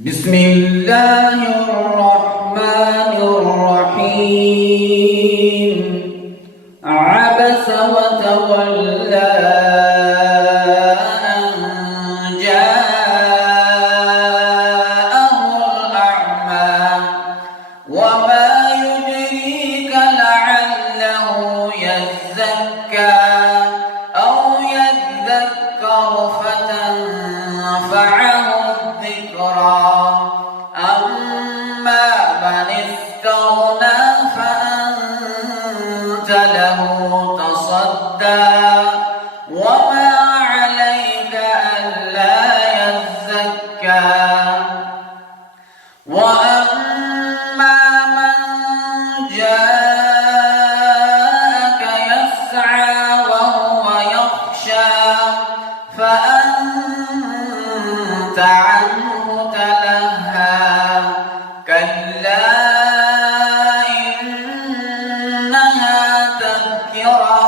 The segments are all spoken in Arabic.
بسم الله الرحمن الرحيم. عبس وتولى أن جاءه الأعمى وما يدريك لعله يزكى أو يذكر فتنفعه الذكرى. أما من استغنى فأنت له تصدى وما عليك ألا يزكى. وأما من جاءك يسعى وهو يخشى فأنت عنه تلهى. كلا إنها تذكرة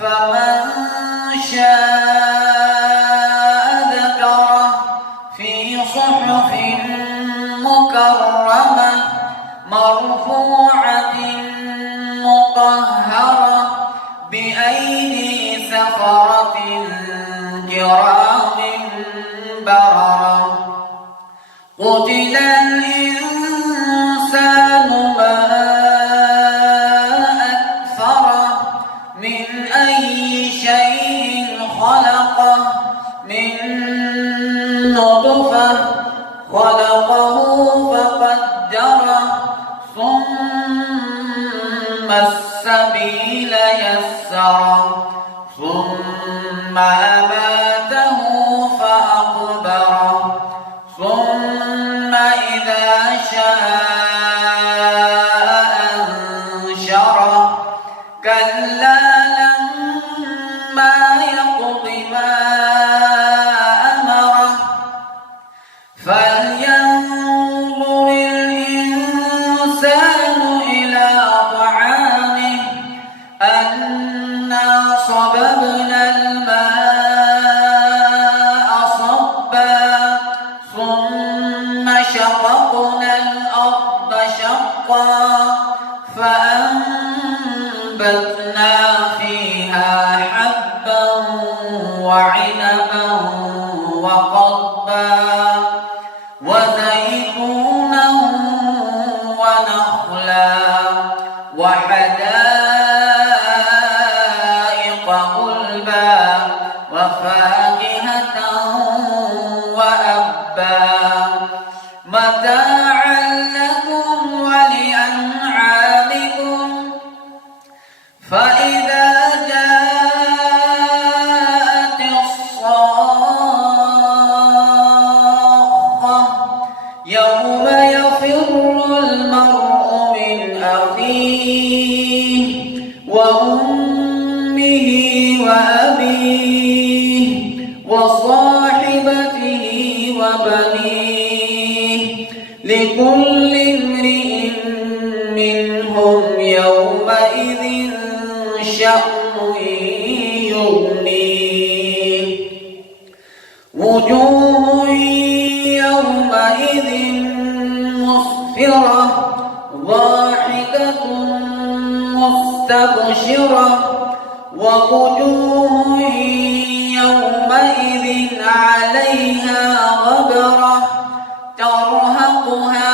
فمن شاء ذكره في صحف مكرمة مرفوعة مطهرة بأيدي سفرة كرام بررة. قتل الإنسان ما أكفره من أي شيء خلقه من نطفة خلقه فقدره ثم السبيل يسره ثم أماته فأقبره ثم إذا شاء أنشره. كلا لما يقض ما أمره فلينظر الإنسان إلى طعامه أنا صببنا الماء صبا ثم شققنا الأرض شقا فأنبتنا فيها حبا وعنبا وقضبا وزيتونا ونخلا وحدائق غلبا وفاكهة وأبا متاعا لكم ولأنعامكم. فإذا جاءت الصاخة يوم يفر المرء من أخيه وأمه وأبيه وصاحبته وبنيه لكل امرئ منهم يومئذ شأن يغنيه. وجوه يومئذ مسفرة ضاحكة مستبشرة ووجوه يومئذ عليها غبرة ترهقها